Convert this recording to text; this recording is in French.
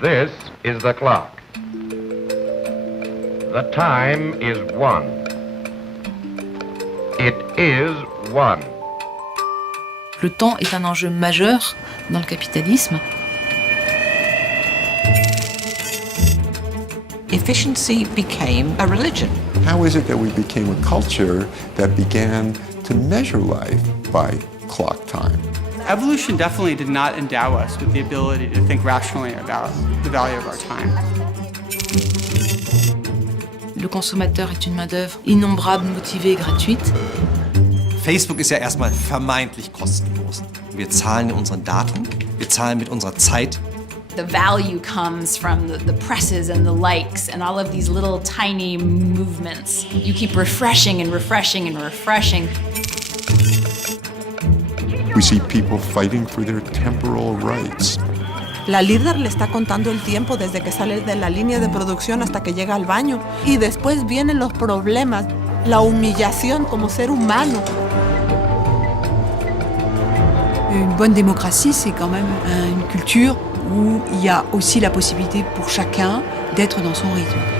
This is the clock. The time is 1. It is 1. Le temps est un enjeu majeur dans le capitalisme. Efficiency became a religion. How is it that we became a culture that began to measure life by clock time? Evolution definitely did not endow us with the ability to think rationally about the value of our time. Le consommateur est une main-d'œuvre innombrable, motivée et gratuite. Facebook ist ja erstmal vermeintlich kostenlos. Wir zahlen in unseren Daten, wir zahlen mit unserer Zeit. The value comes from the presses and the likes and all of these little tiny movements. You keep refreshing and refreshing and refreshing. We see people fighting for their temporal rights. La líder le está contando el tiempo desde que sale de la línea de producción hasta que llega al baño. Y después vienen los problemas, la humillación como ser humano. Une bonne démocratie, c'est quand même une culture où il y a aussi la possibilité pour chacun d'être dans son rythme.